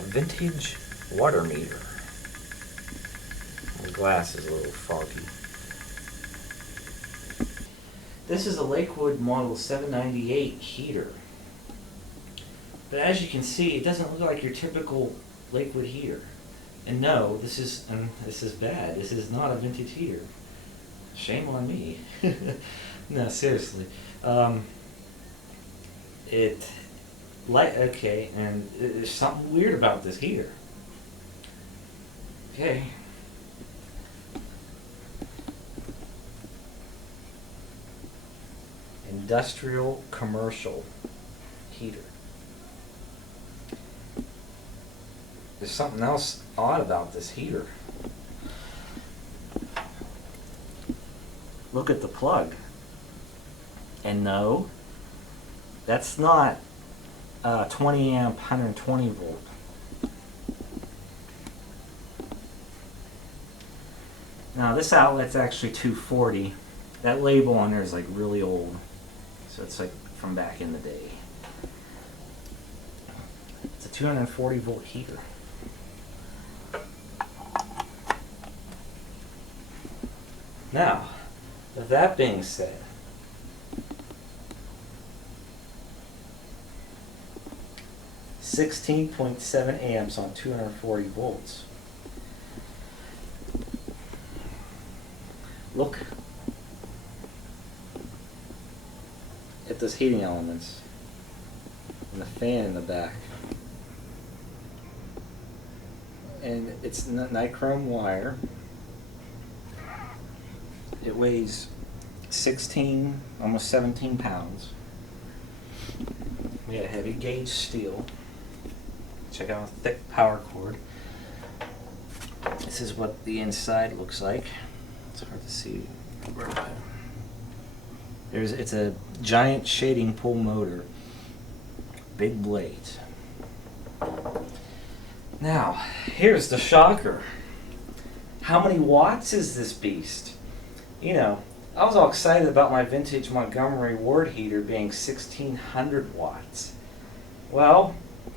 vintage water meter. The glass is a little foggy. This is a Lakewood model 798 heater. But as you can see, it doesn't look like your typical Lakewood heater. And no, this is bad. This is not a vintage heater. Shame on me. No, seriously. Okay, and there's something weird about this heater. Okay. Industrial commercial heater. There's something else odd about this heater. Look at the plug. And no, that's not 20 amp 120 volt. Now this outlet's actually 240. That label on there is like really old. So it's like from back in the day. It's a 240 volt heater. Now, with that being said, (16.7 amps on 240 volts. Look at those heating elements and the fan in the back. And it's nichrome wire. It weighs 16, almost 17 pounds. We got heavy gauge steel. Check out a thick power cord. This is what the inside looks like. It's hard to see. It's a giant shading pull motor. Big blades. Now, here's the shocker. How many watts is this beast? You know, I was all excited about my vintage Montgomery Ward heater being 1600 watts. Well,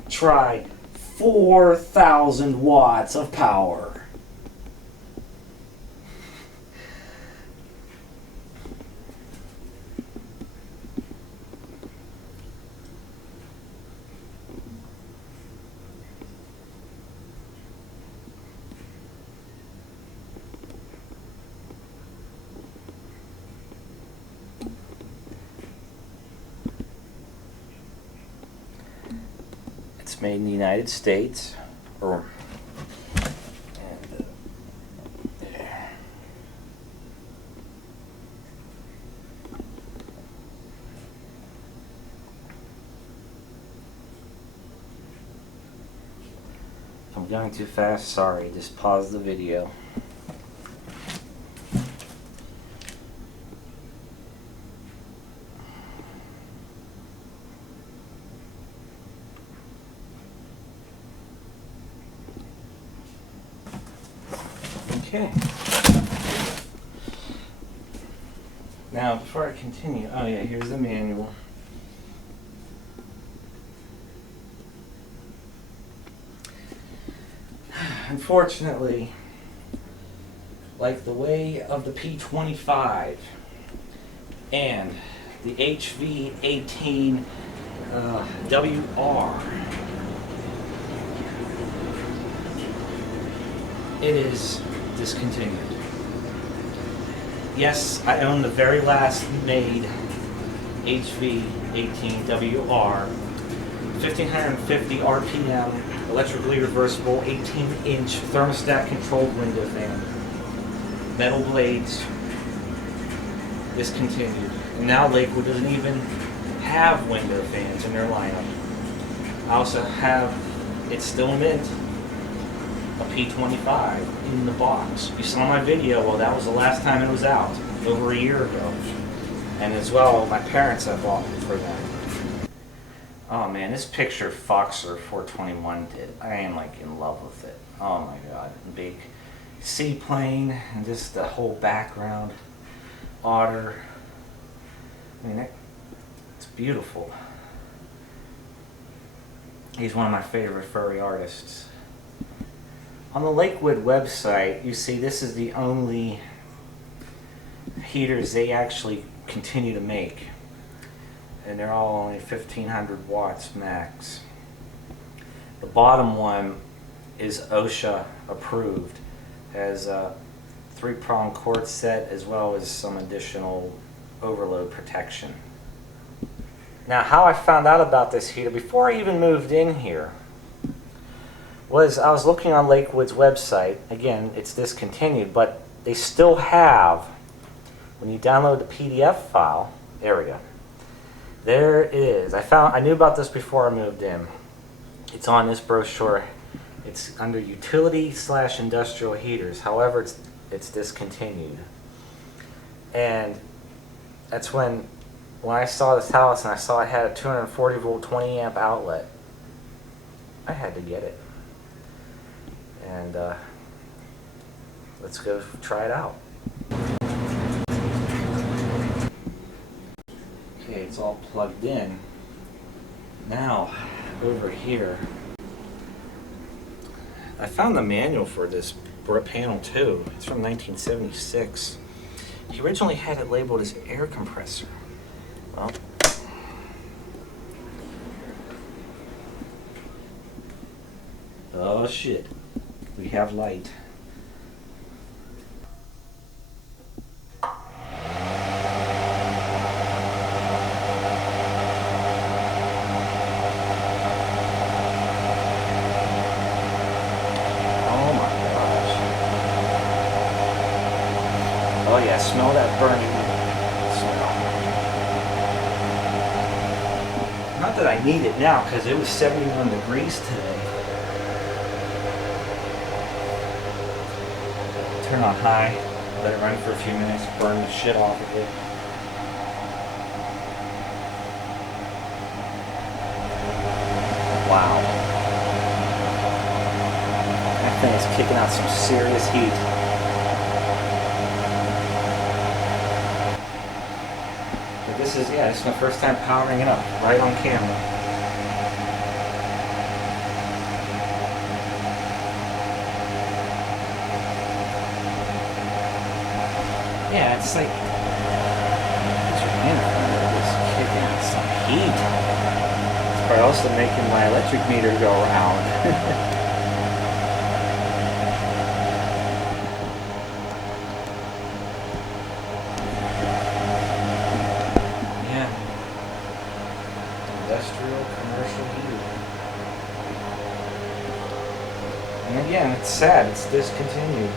try 4,000 watts of power. It's made in the United States, there. If I'm going too fast, sorry, just pause the video. Okay. Now, before I continue, oh yeah, here's the manual. Unfortunately, like the way of the P25 and the HV18 WR, it is discontinued. Yes, I own the very last made HV18 WR, 1550 RPM, electrically reversible, 18-inch thermostat controlled window fan, metal blades, discontinued. And now Lakewood doesn't even have window fans in their lineup. I also have, it's still mint, a P25 in the box. You saw my video, well, that was the last time it was out, over a year ago. And as well, my parents have bought it for that. Oh man, this picture Foxer 421 did, I am like in love with it. Oh my god, big seaplane and just the whole background, otter. I mean, it's beautiful. He's one of my favorite furry artists. On the Lakewood website, you see this is the only heaters they actually continue to make. And they're all only 1500 watts max. The bottom one is OSHA approved. Has a 3-prong cord set as well as some additional overload protection. Now, how I found out about this heater before I even moved in here was I was looking on Lakewood's website. Again, it's discontinued, but they still have, when you download the PDF file, there we go. There it is. I knew about this before I moved in. It's on this brochure. It's under utility/industrial heaters. However, it's discontinued. And that's when I saw this house and I saw it had a 240 volt 20 amp outlet, I had to get it. And let's go try it out. Okay, it's all plugged in. Now, over here, I found the manual for this panel too. It's from 1976. He originally had it labeled as air compressor. Well, oh shit, we have light. Oh yeah, smell that burning smell. Not that I need it now because it was 71 degrees today. Turn on high, let it run for a few minutes, burn the shit off of it. Wow. That thing is kicking out some serious heat. This is my first time powering it up, right on camera. Yeah, it's like, it's kicking out some heat. It's probably also making my electric meter go around. Industrial commercial heater. And again, it's sad, it's discontinued.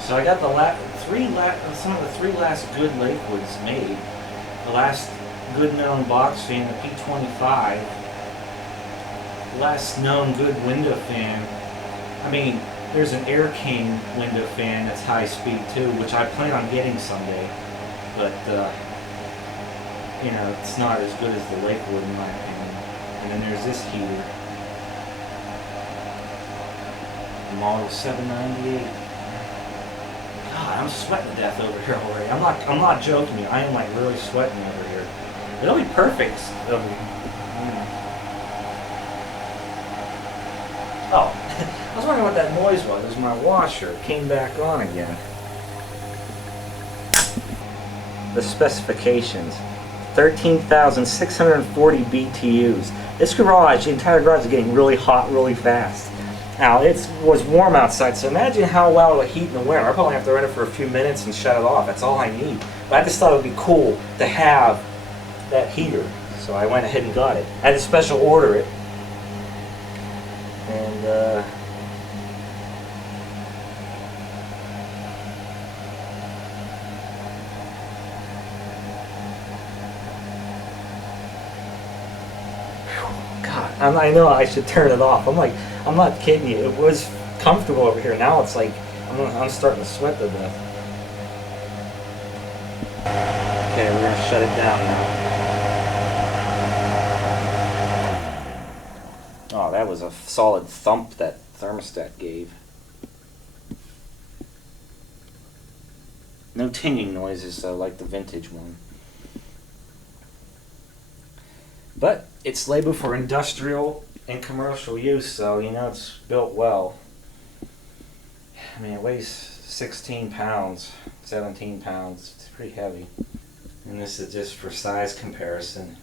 So I got some of the three last good Lakewoods made. The last good known box fan, the P25. The last known good window fan. I mean, there's an Air King window fan that's high speed too, which I plan on getting someday. But, you know, it's not as good as the Lakewood in my opinion. And then there's this heater. The model 798. God, I'm sweating to death over here already. I'm not joking you. I am like really sweating over here. It'll be perfect. Oh, I was wondering what that noise was. It was my washer. It came back on again. The specifications. 13,640 BTUs. This garage, the entire garage is getting really hot really fast. Now, it was warm outside, so imagine how well it'll heat in the winter. I probably have to run it for a few minutes and shut it off. That's all I need. But I just thought it would be cool to have that heater. So I went ahead and got it. I had to special order it. And, God, I know I should turn it off. I'm not kidding you. It was comfortable over here. Now it's like, I'm starting to sweat to death. Okay, we're going to shut it down now. Oh, that was a solid thump that thermostat gave. No tinging noises though, like the vintage one. But it's labeled for industrial and commercial use, so you know it's built well. I mean, it weighs 16 pounds, 17 pounds. It's pretty heavy. And this is just for size comparison.